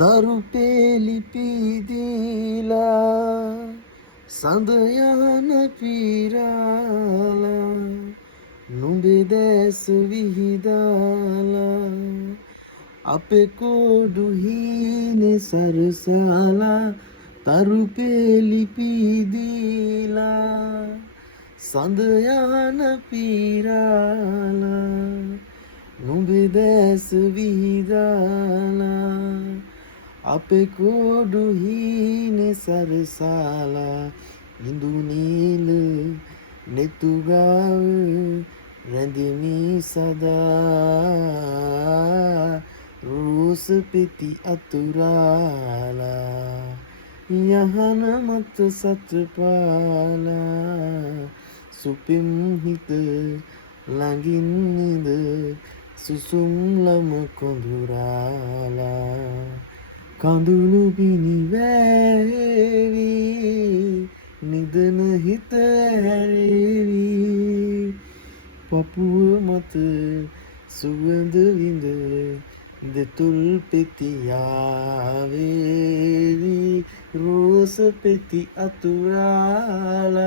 තරුපේලි පීදීලා සඳ යහන පීරාලා නුඹේ දැස විහිදාලා අපේ කෝඩු හීනේ සරසාලා තරුපේලි පීදීලා සඳ යහන පීරාලා නුඹේ දැස විහිදාලා අපේ කෝඩු හීනේ සරසාලා ඉඳු නීල නෙතුගාව රැඳෙමි සදා රෝස පෙති අතුරාලා යහන මත සත්‍රපාලා සුපිම් හිත ළඟින් නිද සුසුම් ලම කොඳුරාලා කඳුළු බිනි වැවි නිදන හිත හැරේවි පපුව මත සුවඳ විඳ දෙතුල් පෙතියාවේවි රෝස පෙති අතුරාලා